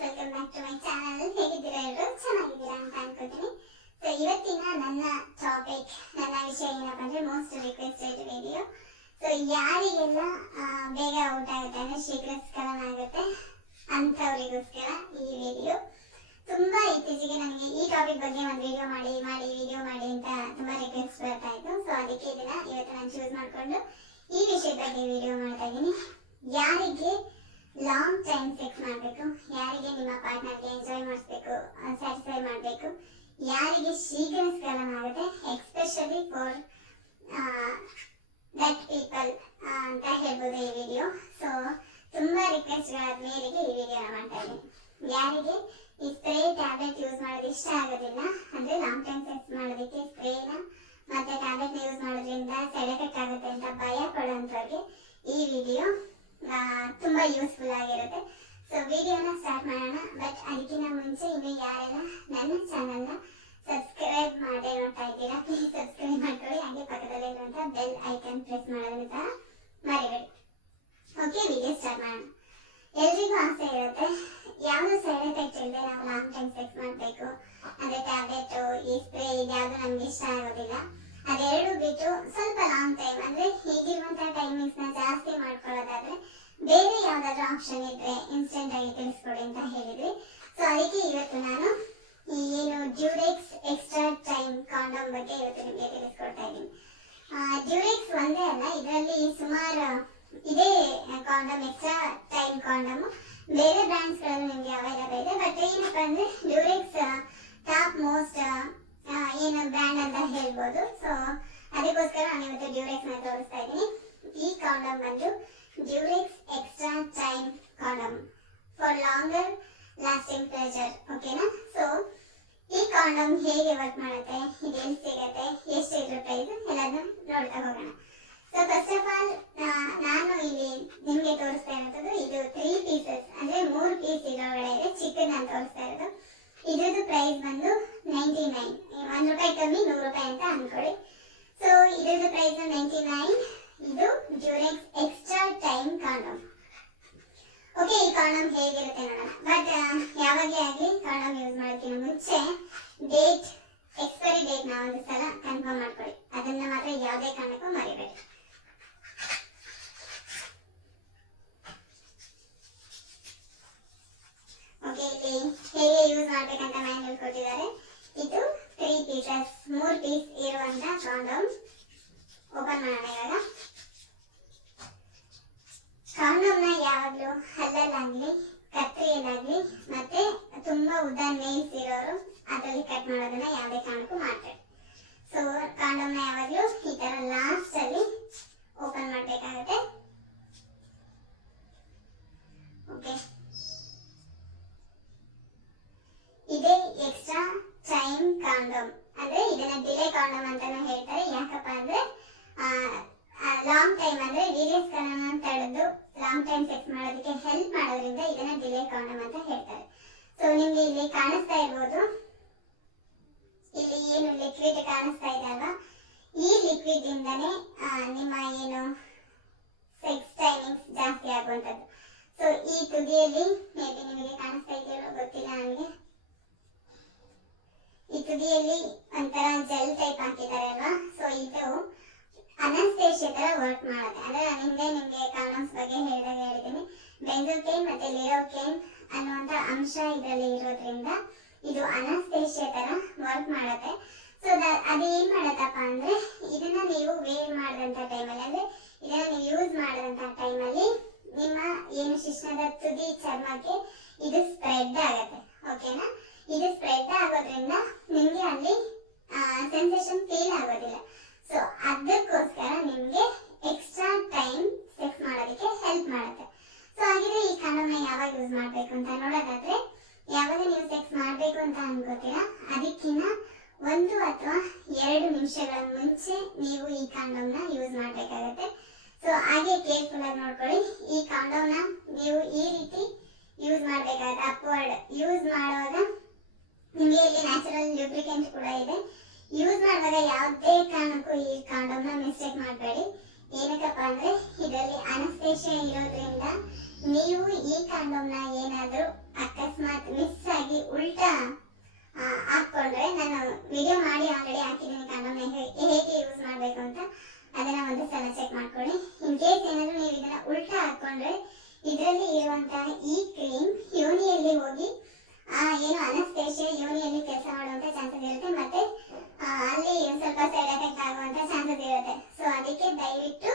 Welcome back to my channel. ಹೇಗಿದ್ದೀರಾ ಎಲ್ಲರೂ? ಚೆನ್ನಾಗಿದ್ದೀರಾ ಅಂತ ಅನ್ಕೋತೀನಿ. ಸೊ ಇವತ್ತಿನ ನನ್ನ ಟಾಪಿಕ್, ನನ್ನ ವಿಷಯ ಏನಪ್ಪ ಅಂದ್ರೆ ಮೋಸ್ಟ್ ರಿಕ್ವೆಸ್ಟೆಡ್ ವಿಡಿಯೋ. ಸೊ ಯಾರಿಗೆಲ್ಲ ಬೇಗ ಔಟ್ ಆಗುತ್ತೆ ಅಂದ್ರೆ ಶೀಘ್ರ ಸ್ಖಲನ ಆಗುತ್ತೆ ಅಂಥವರಿಗೋಸ್ಕರ ಈ ವಿಡಿಯೋ. ತುಂಬಾ ಇತ್ತೀಚೆಗೆ ನನಗೆ ಈ ಟಾಪಿಕ್ ಬಗ್ಗೆ ಒಂದು ವಿಡಿಯೋ ಮಾಡಿ ಅಂತ ತುಂಬಾ ರಿಕ್ವೆಸ್ಟ್ ಬರ್ತಾ ಇತ್ತು. ಸೊ ಅದಕ್ಕೆ ಇವತ್ತು ನಾನು ಚೂಸ್ ಮಾಡ್ಕೊಂಡು ಈ ವಿಷಯದ ಬಗ್ಗೆ ವಿಡಿಯೋ ಮಾಡ್ತಾ ಇದ್ದೀನಿ. ಯಾರಿಗೆ ಲಾಂಗ್ ಟೈಮ್ ಸೆಕ್ಸ್ ಮಾಡಬೇಕು, ಯಾರಿಗೆ ನಿಮ್ಮ ಪಾರ್ಟ್ನರ್ಗೆ ಎಂಜಾಯ್ ಮಾಡಿಸ್ಬೇಕು, ಸ್ಯಾಟಿಸ್ಫೈ ಮಾಡಬೇಕು, ಯಾರಿಗೆ ಶೀಘ್ರ ಸ್ಖಲನ ಆಗುತ್ತೆ, ಎಕ್ಸ್ಪೆಷಲಿ ಫಾರ್ ದಟ್ ಪೀಪಲ್ ಅಂತ ಹೇಳ್ಬೋದು ಈ ವಿಡಿಯೋ. ಸೊ ತುಂಬಾ ರಿಕ್ವೆಸ್ಟ್ಗಳಾದ ಮೇರೆಗೆ ಈ ವಿಡಿಯೋನ ಮಾಡ್ತಾ ಇದ್ದೀನಿ. ಯಾರಿಗೆ ಈ ಸ್ಪ್ರೇ ಟ್ಯಾಬ್ಲೆಟ್ ಯೂಸ್ ಮಾಡೋದು ಇಷ್ಟ ಆಗೋದಿಲ್ಲ, ಅಂದ್ರೆ ಲಾಂಗ್ ಟೈಮ್ ಸೆಕ್ಸ್ ಮಾಡೋದಕ್ಕೆ ಸ್ಪ್ರೇನ ಮತ್ತೆ ಟ್ಯಾಬ್ಲೆಟ್ ಯೂಸ್ ಮಾಡೋದ್ರಿಂದ ಸೈಡ್ ಎಫೆಕ್ಟ್ ಆಗುತ್ತೆ ಅಂತ ಭಯ ಪಡುವಂಥವ್ರಿಗೆ ಈ ವಿಡಿಯೋ ತುಂಬಾ ಯೂಸ್ಫುಲ್ ಆಗಿರುತ್ತೆ. ಸೊ ವಿಡಿಯೋನ ಸ್ಟಾರ್ಟ್ ಮಾಡೋಣ. ಬಟ್ ಅದಕ್ಕಿಂತ ಮುಂಚೆ ಇನ್ನು ಯಾರೆಲ್ಲ ನನ್ನ ಚಾನಲ್ನ ಸಬ್ಸ್ಕ್ರೈಬ್ ಮಾಡೇ ನೋಡ್ತಾ ಇದ್ದೀರಾ, ಪ್ಲೀಸ್ ಸಬ್ಸ್ಕ್ರೈಬ್ ಮಾಡ್ಕೊಳ್ಳಿ. ಹಾಗೆ ಪಕ್ಕದಲ್ಲಿರುವಂತ ಬೆಲ್ ಐಕನ್ ಪ್ರೆಸ್ ಮಾಡೋದನ್ನು ಸಹ ಮರಿಬೇಡಿ. ಓಕೆ, ವಿಡಿಯೋ ಸ್ಟಾರ್ಟ್ ಮಾಡೋಣ. ಎಲ್ರಿಗೂ ಆಸೆ ಇರುತ್ತೆ ಯಾವ್ದು ಸೈಡ್ ಎಫೆಕ್ಟ್ ಇಲ್ಲದೆ ನಾವು ಲಾಂಗ್ ಟೈಮ್ ಸೆಕ್ಸ್ ಮಾಡಬೇಕು, ಅಂದ್ರೆ ಟ್ಯಾಬ್ಲೆಟ್, ಈ ಸ್ಪ್ರೇ ಇದ್ಯಾವುದು ನಮ್ಗೆ ಇಷ್ಟ ಆಗೋದಿಲ್ಲ. ಅದೆರಡು ಬಿಟ್ಟು ಸ್ವಲ್ಪ ಲಾಂಗ್ ಟೈಮ್ ಅಂದ್ರೆ ಈಗಿರುವಂತಹ ಟೈಮಿಂಗ್ಸ್ ನ ಜಾಸ್ತಿ ಮಾಡ್ಕೊಳ್ಳೋದಾದ್ರೆ ಬೇರೆ ಯಾವ್ದಾದ್ರು ಆಪ್ಷನ್ ಇದ್ರೆ ಇನ್ಸ್ಟೆಂಟ್ ಆಗಿ ತಿಳಿಸ್ಕೊಡಿ ಅಂತ ಹೇಳಿದ್ವಿ. ಸೊ ಅದಕ್ಕೆ ಇವತ್ತು ನಾನು ಏನು ಡ್ಯೂರೆಕ್ಸ್ ಎಕ್ಸ್ಟ್ರಾ ಟೈಮ್ ಕಾಂಡೋಮ್ ಬಗ್ಗೆ ಇವತ್ತು ನಿಮಗೆ ತಿಳಿಸ್ಕೊಡ್ತಾ ಇದ್ದೀನಿ. ಡ್ಯೂರೆಕ್ಸ್ ಒಂದೇ ಅಲ್ಲ, ಇದರಲ್ಲಿ ಸುಮಾರು ಇದೇ ಕಾಂಡೋಮ್ ಎಕ್ಸ್ಟ್ರಾ ಟೈಮ್ ಕಾಂಡೋಮ್ ಬೇರೆ ಬ್ರ್ಯಾಂಡ್ಸ್ ಗಳಲ್ಲೂ ನಿಮಗೆ ಅವೈಲೇಬಲ್ ಇದೆ. ಬಟ್ ಏನಪ್ಪಾ ಅಂದ್ರೆ ಡ್ಯೂರೆಕ್ಸ್ ಟಾಪ್ ಮೋಸ್ಟ್ ಏನು ಬ್ರ್ಯಾಂಡ್ ಅಂತ ಹೇಳ್ಬೋದು. ಸೊ ಅದಕ್ಕೋಸ್ಕರ ನಾನು ಇವತ್ತು ಡ್ಯೂರೆಕ್ಸ್ ನ ತೋರಿಸ್ತಾ ಇದ್ದೀನಿ. ಈ ಕಾಂಡೋಮ್ ಬಂದು Durex extra time condom for longer lasting pleasure. ಓಕೆನಾ? ಸೊ ಈ ಕಾಂಡೋಮ್ ಹೇಗೆ ವರ್ಕ್ ಮಾಡುತ್ತೆ, ಇದು ಎಲ್ಲಿ ಸಿಗುತ್ತೆ, ಎಷ್ಟು ಇದ್ರ ಪ್ರೈಸ್ ಎಲ್ಲದನ್ನ ನೋಡ್ತಾ ಹೋಗೋಣ. ಸೊ ಫಸ್ಟ್ ಆಫ್ ಆಲ್ ನಾನು ಇಲ್ಲಿ ನಿಮ್ಗೆ ತೋರಿಸ್ತಾ ಇರೋದು ಇದು 3 ಪೀಸಸ್ ಅಂದ್ರೆ 3 ಪೀಸ್ ಇದ್ರೊಳಗಡೆ ಇದೆ. ಚಿಕ್ಕದ್ ನಾನು ತೋರಿಸ್ತಾ ಇರೋದು. ಇದ್ರದ್ದು ಪ್ರೈಸ್ ಬಂದು 99, ₹1 ಕಮ್ಮಿ ₹100 ಅಂತ ಅನ್ಕೊಳ್ಳಿ. ಸೊ ಇದ್ರದ್ದು ಪ್ರೈಸ್ 99. ಇದು Durex extra time condom. Okay, ಈ ಕಾಂಡೋಮ್ ಹೇಗಿರುತ್ತೆ ನೋಡೋಣ. ಬಟ್ ಯಾವಾಗಲೇ ಆಗಲಿ ಕಾಂಡೋಮ್ ಯೂಸ್ ಮಾಡೋದಕ್ಕಿಂತ ಮುಂಚೆ ಡೇಟ್, ಎಕ್ಸ್ಪೈರಿ ಡೇಟ್ ನ ಒಂದು ಸಲ ಕನ್ಫರ್ಮ್ ಮಾಡ್ಕೊಳ್ಳಿ. ಅದನ್ನ ಮಾತ್ರ ಯಾವುದೇ ಕಾರಣಕ್ಕೂ ಮರಿಬೇಡಿ. ಓಕೆ, ಇಲ್ಲಿ ಹೇಗೆ ಯೂಸ್ ಮಾಡ್ಬೇಕಂತ ಮ್ಯಾನ್ಯಲ್ ಕೊಟ್ಟಿದ್ದಾರೆ. ಇದು 3 ಪೀಸಸ್, 3 ಪೀಸ್ ಇರುವಂತ ಕಾಂಡೋಮ್. ಓಪನ್ ಮಾಡೋಣ ಇವಾಗ. ಕಾಂಡೋಮ್ ನ ಯಾವಾಗ್ಲೂ ಹಲ್ಲಲ್ಲಾಗ್ಲಿ, ಕತ್ರಿಯಲ್ಲಾಗ್ಲಿ, ಮತ್ತೆ ತುಂಬಾ ಉದ್ದ ನೇಲ್ಸ್ ಇರೋರು ಅದರಲ್ಲಿ ಕಟ್ ಮಾಡೋದನ್ನ ಯಾವುದೇ ಕಾರಣಕ್ಕೂ ಮಾಡ್ಬೇಡಿ. ಸೊ ಕಾಂಡೋಮ್ ನ ಯಾವಾಗ್ಲೂ ಈ ತರ ಲಾಸ್ಟ್ ಅಲ್ಲಿ ಓಪನ್ ಮಾಡ್ಬೇಕಾಗುತ್ತೆ. ಓಕೆ, ಇದೇ ಎಕ್ಸ್ಟ್ರಾ ಟೈಮ್ ಕಾಂಡೋಮ್. ಅಂದ್ರೆ ಇದನ್ನ ಡಿಲೇ ಕಾಂಡೋಮ್ ಅಂತಾನು ಹೇಳ್ತಾರೆ. ಯಾಕಪ್ಪ ಅಂದ್ರೆ ಲಾಂಗ್ ಟೈಮ್ ಅಂದ್ರೆ ವೀರ್ಯಸ್ಖಲನ ತಡೆದು ಲಾಂಗ್ ಟೈಮ್ ಸೆಕ್ಸ್ ಮಾಡೋದಕ್ಕೆ ಹೆಲ್ಪ್ ಮಾಡೋದ್ರಿಂದ ಇದನ್ನ ಡಿಲೇ ಕಾಂಡೋಮ್ ಅಂತ ಹೇಳ್ತಾರೆ. ಸೊ ನಿಮ್ಗೆ ಇಲ್ಲಿ ಕಾಣಿಸ್ತಾ ಇರ್ಬೋದು, ಇಲ್ಲಿ ಏನು ಲಿಕ್ವಿಡ್ ಕಾಣಿಸ್ತಾ ಇದೆ ಅಲ್ವಾ, ಈ ಲಿಕ್ವಿಡ್ ಇಂದಾನೆ ನಿಮ್ಮ ಏನು ಸೆಕ್ಸ್ ಟೈಮಿಂಗ್ಸ್ ಜಾಸ್ತಿ ಆಗುವಂತದ್ದು. ಸೊ ಈ ತುದಿಯಲ್ಲಿ ಮೇ ಬಿ ನಿಮಗೆ ಕಾಣಿಸ್ತಾ ಇದೆಯೋ ಗೊತ್ತಿಲ್ಲ ನನಗೆ, ಈ ತುದಿಯಲ್ಲಿ ಒಂಥರ ಜೆಲ್ ಟೈಪ್ ಹಾಕಿದ್ದಾರೆ ಅಲ್ವಾ. ಸೊ ಇದು ಅನಸ್ತೇಶಿಯಾ ತರ ವರ್ಕ್ ಮಾಡುತ್ತೆ. ಅಂದ್ರೆ ನಾನು ಹಿಂದೆ ನಿಮ್ಗೆ ಕಾಂಡೋಮ್ಸ್ ಬಗ್ಗೆ ಹೇಳಿದ್ದೀನಿ. ಬೆಂಜೋಕೇನ್ ಮತ್ತೆ ಲಿಡೋಕೇನ್ ಅನ್ನುವಂತ ಅಂಶ ಇದರಲ್ಲಿ ಇರೋದ್ರಿಂದ ಇದು ಅನಸ್ತೇಶಿಯಾ ತರ ವರ್ಕ್ ಮಾಡುತ್ತೆ. ಸೊ ಅದು ಏನ್ ಮಾಡತ್ತಪ್ಪ ಅಂದ್ರೆ ಇದನ್ನ ನೀವು ವೇರ್ ಮಾಡಿದಂತ ಟೈಮಲ್ಲಿ, ಅಂದ್ರೆ ಇದನ್ನ ನೀವು ಯೂಸ್ ಮಾಡಿದಂತ ಟೈಮಲ್ಲಿ ನಿಮ್ಮ ಏನು ಶಿಶ್ನದ ತುದಿ ಚರ್ಮಕ್ಕೆ ಇದು ಸ್ಪ್ರೆಡ್ ಆಗುತ್ತೆ. ಓಕೆನಾ? ಇದು ಸ್ಪ್ರೆಡ್ ಆಗೋದ್ರಿಂದ ನಿಮ್ಗೆ ಅಲ್ಲಿ ಸೆನ್ಸೇಷನ್ ಫೀಲ್ ಆಗೋದಿಲ್ಲ. ಸೊ ಅದಕ್ಕೋಸ್ಕರ ನಿಮ್ಗೆ ಎಕ್ಸ್ಟ್ರಾ ಟೈಮ್ ಸೆಕ್ಸ್ ಮಾಡೋದಕ್ಕೆ ಹೆಲ್ಪ್ ಮಾಡುತ್ತೆ. ಸೊ ಹಾಗಿದ್ರೆ ಈ ಕಾಂಡೋಮ್ ನ ಯಾವಾಗ ಯೂಸ್ ಮಾಡ್ಬೇಕು ಅಂತ ನೋಡೋದಾದ್ರೆ, ಯಾವಾಗ ನೀವು ಸೆಕ್ಸ್ ಮಾಡ್ಬೇಕು ಅಂತ ಅನ್ಕೋತೀರಾ ಅದಕ್ಕಿಂತ 1 ಅಥವಾ 2 ನಿಮಿಷಗಳ ಮುಂಚೆ ನೀವು ಈ ಕಾಂಡೋಮ್ ನ ಯೂಸ್ ಮಾಡ್ಬೇಕಾಗತ್ತೆ. ಸೊ ಹಾಗೆ ಕೇರ್ಫುಲ್ ಆಗಿ ನೋಡ್ಕೊಳ್ಳಿ. ಈ ಕಾಂಡೋಮ್ ನ ನೀವು ಈ ರೀತಿ ಯೂಸ್ ಮಾಡ್ಬೇಕಾಗುತ್ತೆ. ಅಪ್ವರ್ಡ್ ಯೂಸ್ ಮಾಡುವಾಗ ನಿಮಗೆ ಇಲ್ಲಿ ನ್ಯಾಚುರಲ್ ಲ್ಯೂಬ್ರಿಕೆಂಟ್ ಕೂಡ ಇದೆ. ಯೂಸ್ ಮಾಡುವಾಗ ಯಾವುದೇ ಕಾರಣಕ್ಕೂ ಈ ಕಾಂಡೋಮ್ ನ ಮಿಸ್ಟೇಕ್ ಮಾಡಬೇಡಿ. ಏನಕ್ಕಪ್ಪ ಅಂದ್ರೆ ಇದರಲ್ಲಿ ಅನಸ್ತೇಶಿಯಾ ಇರೋದ್ರಿಂದ ನೀವು ಈ ಕಾಂಡೋಮ್ ನ ಏನಾದ್ರೂ ಅಕಸ್ಮಾತ್ ಮಿಸ್ ಆಗಿ ಉಲ್ಟಾ ಹಾಕೊಂಡ್ರೆ, ನಾನು ವಿಡಿಯೋ ಮಾಡಿ ಆಲ್ರೆಡಿ ಹಾಕಿದ್ದೀನಿ ಕಾಂಡೋಮ್ ಹೇಗೆ ಯೂಸ್ ಮಾಡಬೇಕು ಅಂತ, ಅದನ್ನ ಒಂದು ಸಲ ಚೆಕ್ ಮಾಡ್ಕೊಳ್ಳಿ. ಇನ್ ಕೇಸ್ ಏನಾದ್ರು ನೀವು ಇದನ್ನ ಉಲ್ಟಾ ಹಾಕೊಂಡ್ರೆ ಇದರಲ್ಲಿ ಇರುವಂತಹ ಈ ಕ್ರೀಮ್ ಯೋನಿಯಲ್ಲಿ ಹೋಗಿ ಏನು ಅನಸ್ತೇಶಿಯಾ ಯೋನಿಯಲ್ಲಿ ಕೆಲಸ ಮಾಡುವಂತ ಚಾನ್ಸಸ್ ಇರುತ್ತೆ, ಮತ್ತೆ ಅಲ್ಲಿ ಸ್ವಲ್ಪ ಸೈಡ್ ಎಫೆಕ್ಟ್ ಆಗುವಂತ ಚಾನ್ಸಸ್ ಇರುತ್ತೆ. ಸೊ ಅದಕ್ಕೆ ದಯವಿಟ್ಟು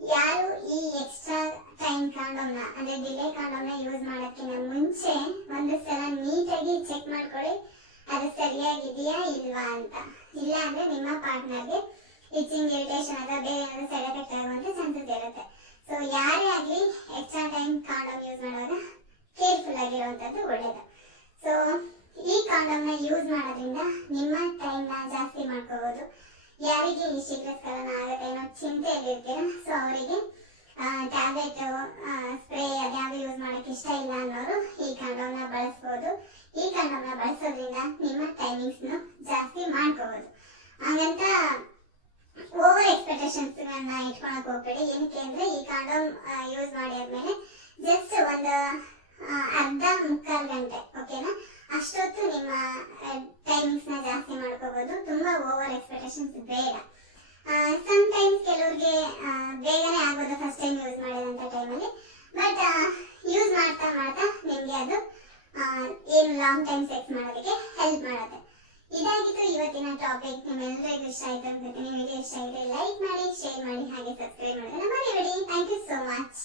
ಯಾರು ಈ ಎಕ್ಸ್ಟ್ರಾ ಟೈಮ್ ಕಾಂಡೋಮ್ ನ ಅಂದ್ರೆ ಡಿಲೇ ಕಾಂಡೋಮ್ ನ ಯೂಸ್ ಮಾಡೋಕ್ಕಿಂತ ಮುಂಚೆ ಒಂದು ಸಲ ನೀಟಾಗಿ ಚೆಕ್ ಮಾಡ್ಕೊಳ್ಳಿ ಅದು ಸರಿಯಾಗಿದೆಯಾ ಇಲ್ವಾ ಅಂತ. ಇಲ್ಲ ಅಂದ್ರೆ ನಿಮ್ಮ ಪಾರ್ಟ್ನರ್ಗೆ ಇಚಿಂಗ್, ಇರಿಟೇಷನ್ ಅಥವಾ ಬೇರೆ ಏನಾದ್ರು ಸೈಡ್ ಎಫೆಕ್ಟ್ ಆಗುವಂತ ಚಾನ್ಸಸ್ ಇರುತ್ತೆ. ಸೊ ಯಾರೇ ಆಗ್ಲಿ ಎಕ್ಸ್ಟ್ರಾ ಟೈಮ್ ಕಾಂಡೋಮ್ ಯೂಸ್ ಮಾಡುವಾಗ ಕೇರ್ಫುಲ್ ಆಗಿರುವಂತದ್ದು ಒಳ್ಳೇದು. ಸೊ ಈ ಕಾಂಡೋಮ್ ನ ಯೂಸ್ ಮಾಡೋದ್ರಿಂದ ನಿಮ್ಮ ಟೈಮ್ ನ ಜಾಸ್ತಿ ಮಾಡ್ಕೋಬಹುದು. ಯಾರಿಗೆ ಈ ಶೀಘ್ರಸ್ಖಲನ ಆಗುತ್ತೆ ಅನ್ನೋ ಚಿಂತೆಯಲ್ಲಿ ಇರ್ತೀರ, ಸೊ ಅವರಿಗೆ ಟ್ಯಾಬ್ಲೆಟ್ ಸ್ಪ್ರೇ ಅದ್ಯಾವುದು ಯೂಸ್ ಮಾಡಕ್ಕೆ ಇಷ್ಟ ಇಲ್ಲ ಅನ್ನೋರು ಈ ಕಾಂಡೋಮ್ ನ ಬಳಸಬಹುದು. ಈ ಕಾಂಡೋಮ್ ನ ಬಳಸೋದ್ರಿಂದ ನಿಮ್ಮ ಟೈಮಿಂಗ್ಸ್ ಜಾಸ್ತಿ ಮಾಡ್ಕೋಬಹುದು. ಹಾಗಂತ ಓವರ್ ಎಕ್ಸ್ಪೆಕ್ಟೇಷನ್ಸ್ ಗಳನ್ನ ಇಟ್ಕೊಳಕ್ ಹೋಗ್ಬೇಡಿ. ಏನಕ್ಕೆ ಅಂದ್ರೆ ಈ ಕಾಂಡೋಮ್ ಯೂಸ್ ಮಾಡಿ ಆದ್ಮೇಲೆ ಜಸ್ಟ್ ಒಂದು ಅರ್ಧ ಮುಕ್ಕಾಲು ಗಂಟೆ ಓಕೆನಾ, ಅಷ್ಟೊತ್ತು ನಿಮ್ಮ ಟೈಮಿಂಗ್ಸ್ ನ ಜಾಸ್ತಿ ಮಾಡ್ಕೋಬಹುದು. ತುಂಬಾ ಓವರ್ ಎಕ್ಸ್ಪೆಕ್ಟೇಷನ್ಸ್ ಬೇಡ. ಸಮ್ ಟೈಮ್ಸ್ ಕೆಲವ್ರಿಗೆ ಬೇಗನೆ ಆಗೋದು ಫಸ್ಟ್ ಟೈಮ್ ಯೂಸ್ ಮಾಡಿದಂತ ಟೈಮಲ್ಲಿ, ಬಟ್ ಯೂಸ್ ಮಾಡ್ತಾ ಮಾಡ್ತಾ ನಿಮ್ಗೆ ಅದು ಏನು ಲಾಂಗ್ ಟೈಮ್ ಸೆಕ್ಸ್ ಮಾಡೋದಕ್ಕೆ ಹೆಲ್ಪ್ ಮಾಡುತ್ತೆ. ಇದಾಗಿತ್ತು ಇವತ್ತಿನ ಟಾಪಿಕ್. ನಿಮ್ಮೆಲ್ಲರಿಗೂ ಇಷ್ಟ ಆಯ್ತು ಅನ್ಕೋತೀನಿ. ವಿಡಿಯೋ ಇಷ್ಟ ಆಗಿದೆ ಲೈಕ್ ಮಾಡಿ, ಶೇರ್ ಮಾಡಿ, ಹಾಗೆ ಸಬ್ಸ್ಕ್ರೈಬ್ ಮಾಡೋದನ್ನ ಮರಿಬೇಡಿ. Thank you so much.